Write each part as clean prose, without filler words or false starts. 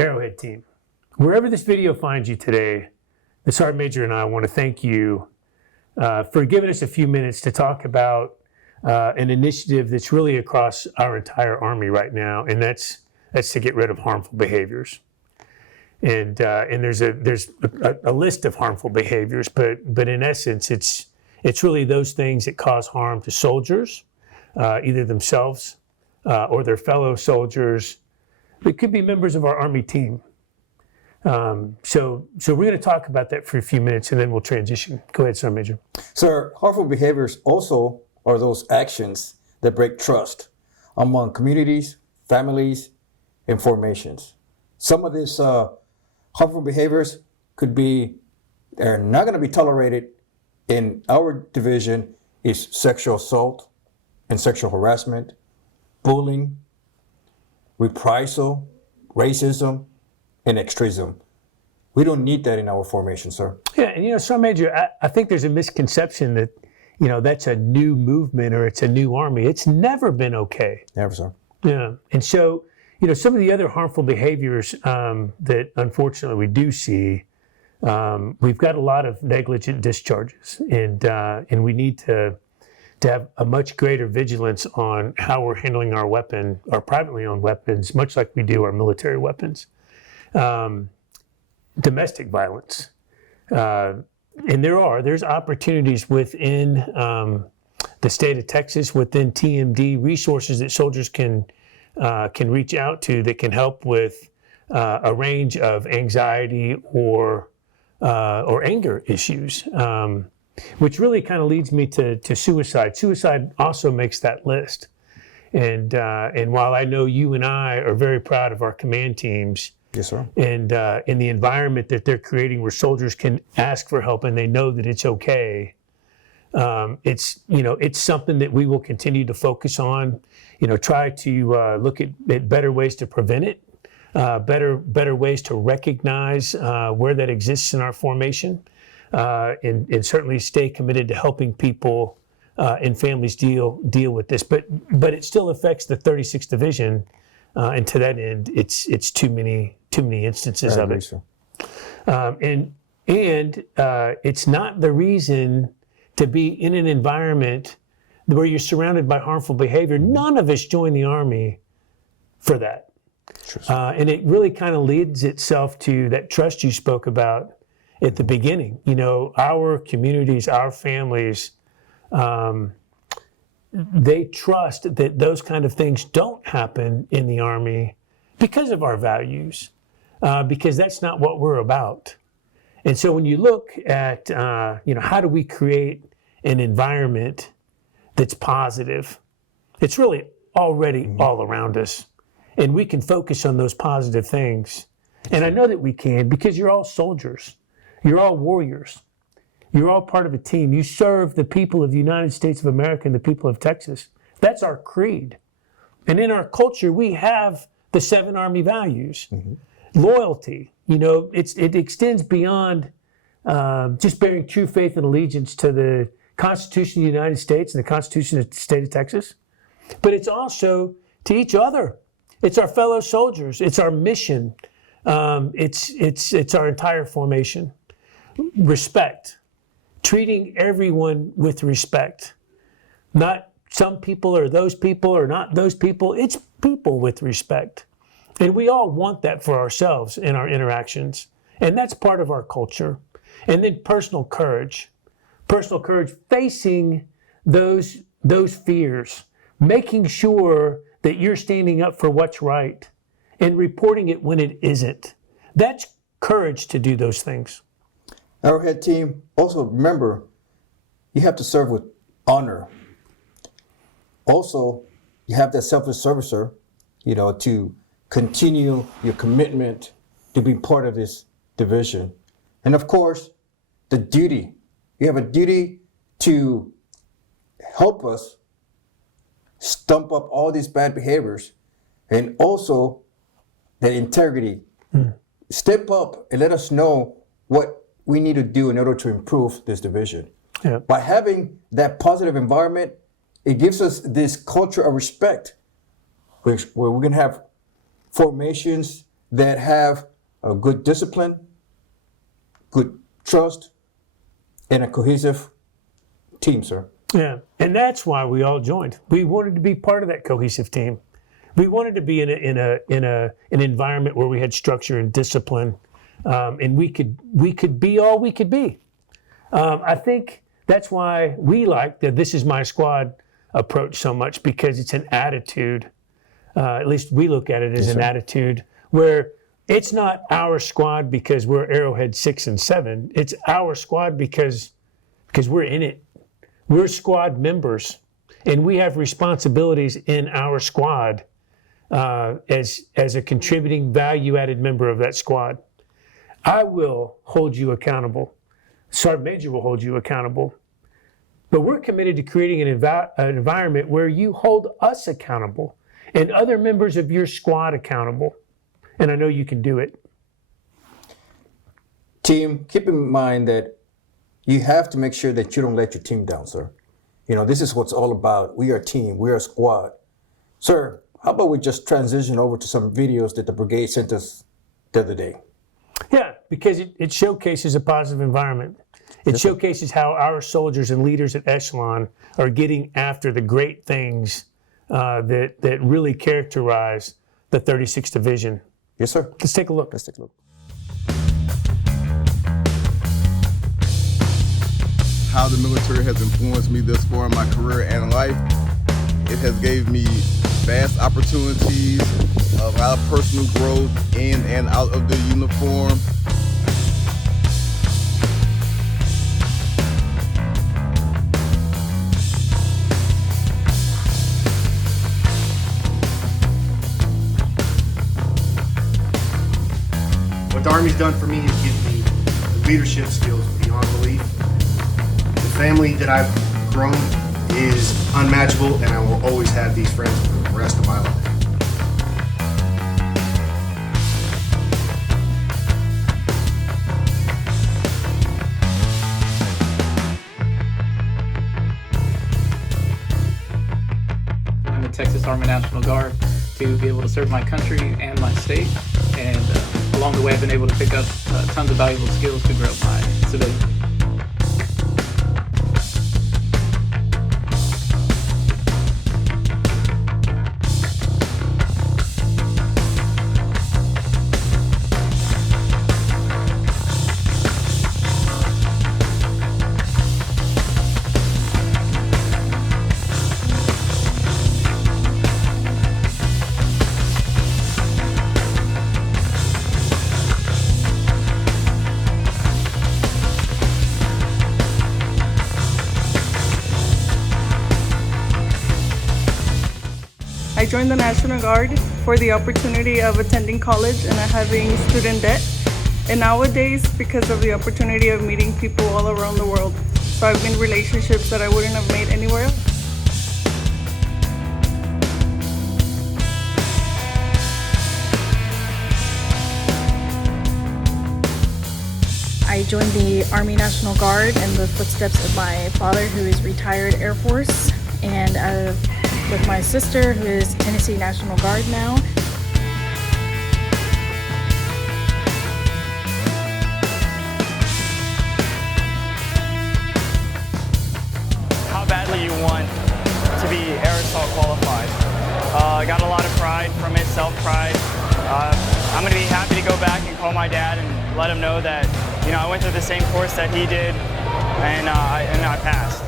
Arrowhead team, wherever this video finds you today, the Sergeant Major and I want to thank you for giving us a few minutes to talk about an initiative that's really across our entire Army right now, and that's to get rid of harmful behaviors. And there's a list of harmful behaviors, but in essence, it's really those things that cause harm to soldiers, either themselves or their fellow soldiers. It could be members of our Army team. So we're going to talk about that for a few minutes, and then we'll transition. Go ahead, Sergeant Major. Sir, harmful behaviors also are those actions that break trust among communities, families, and formations. Some of these harmful behaviors are not going to be tolerated in our division is sexual assault and sexual harassment, bullying, reprisal, racism, and extremism. We don't need that in our formation, sir. Yeah, and Sergeant Major, I think there's a misconception that, that's a new movement or it's a new Army. It's never been okay. Never, sir. Yeah, and so, some of the other harmful behaviors that unfortunately we do see, we've got a lot of negligent discharges, and we need to have a much greater vigilance on how we're handling our privately owned weapons, much like we do our military weapons. Domestic violence. And there's opportunities within the state of Texas, within TMD, resources that soldiers can reach out to that can help with a range of anxiety or anger issues. Which really kind of leads me to suicide. Suicide also makes that list. And while I know you and I are very proud of our command teams, yes, sir, and in the environment that they're creating where soldiers can ask for help and they know that it's okay, it's something that we will continue to focus on. Try to look at better ways to prevent it, better ways to recognize where that exists in our formation. And certainly stay committed to helping people and families deal with this. But it still affects the 36th Division, and to that end, it's too many instances of it. So. And it's not the reason to be in an environment where you're surrounded by harmful behavior. None of us join the Army for that. And it really kind of leads itself to that trust you spoke about at the beginning. Our communities, our families, they trust that those kind of things don't happen in the Army because of our values, because that's not what we're about. And so when you look at, how do we create an environment that's positive, it's really already all around us. And we can focus on those positive things. And I know that we can because you're all soldiers. You're all warriors. You're all part of a team. You serve the people of the United States of America and the people of Texas. That's our creed. And in our culture, we have the 7 Army values. Mm-hmm. Loyalty, it extends beyond just bearing true faith and allegiance to the Constitution of the United States and the Constitution of the state of Texas. But it's also to each other. It's our fellow soldiers. It's our mission. It's our entire formation. Respect, treating everyone with respect, not some people or those people or not those people. It's people with respect. And we all want that for ourselves in our interactions. And that's part of our culture. And then personal courage facing those fears, making sure that you're standing up for what's right and reporting it when it isn't. That's courage to do those things. Arrowhead team, also remember, you have to serve with honor. Also, you have that selfless servicer, to continue your commitment to be part of this division. And of course, the duty. You have a duty to help us stump up all these bad behaviors, and also that integrity. Step up and let us know what we need to do in order to improve this division. Yeah. By having that positive environment, it gives us this culture of respect, where we're going to have formations that have a good discipline, good trust, and a cohesive team, sir. Yeah, and that's why we all joined. We wanted to be part of that cohesive team. We wanted to be in an environment where we had structure and discipline, and we could be all we could be. I think that's why we like the "This is my squad" approach so much, because it's an attitude. At least we look at it as an attitude where it's not our squad because we're Arrowhead 6 and 7. It's our squad because we're in it. We're squad members, and we have responsibilities in our squad as a contributing, value-added member of that squad. I will hold you accountable. Sergeant Major will hold you accountable. But we're committed to creating an environment where you hold us accountable and other members of your squad accountable. And I know you can do it. Team, keep in mind that you have to make sure that you don't let your team down, sir. You know, this is what's all about. We are a team. We are a squad. Sir, how about we just transition over to some videos that the brigade sent us the other day? Yeah, because it showcases a positive environment. It showcases how our soldiers and leaders at Echelon are getting after the great things that really characterize the 36th Division. Yes, sir. Let's take a look. Let's take a look. How the military has influenced me this far in my career and life. It has gave me vast opportunities, a lot of personal growth in and out of the uniform. What the Army's done for me is give me leadership skills beyond belief. The family that I've grown is unmatchable, and I will always have these friends for the rest of my life. I'm the Texas Army National Guard to be able to serve my country and my state, and along the way I've been able to pick up tons of valuable skills to grow my civilian. I joined the National Guard for the opportunity of attending college and having student debt. And nowadays, because of the opportunity of meeting people all around the world. So I've made relationships that I wouldn't have made anywhere else. I joined the Army National Guard in the footsteps of my father, who is retired Air Force, and with my sister, who is Tennessee National Guard now. How badly you want to be air assault qualified. I got a lot of pride from it, self-pride. I'm going to be happy to go back and call my dad and let him know that, you know, I went through the same course that he did, and I passed.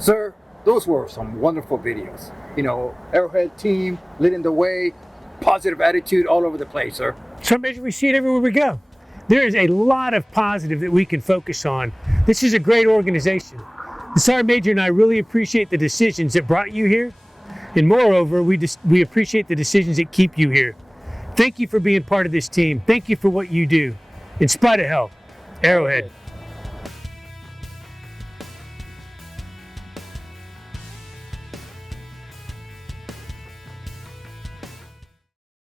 Sir, those were some wonderful videos. You know, Arrowhead team leading the way, positive attitude all over the place, sir. So Major, we see it everywhere we go. There is a lot of positive that we can focus on. This is a great organization. The Sergeant Major and I really appreciate the decisions that brought you here. And moreover, we appreciate the decisions that keep you here. Thank you for being part of this team. Thank you for what you do. In spite of hell, Arrowhead.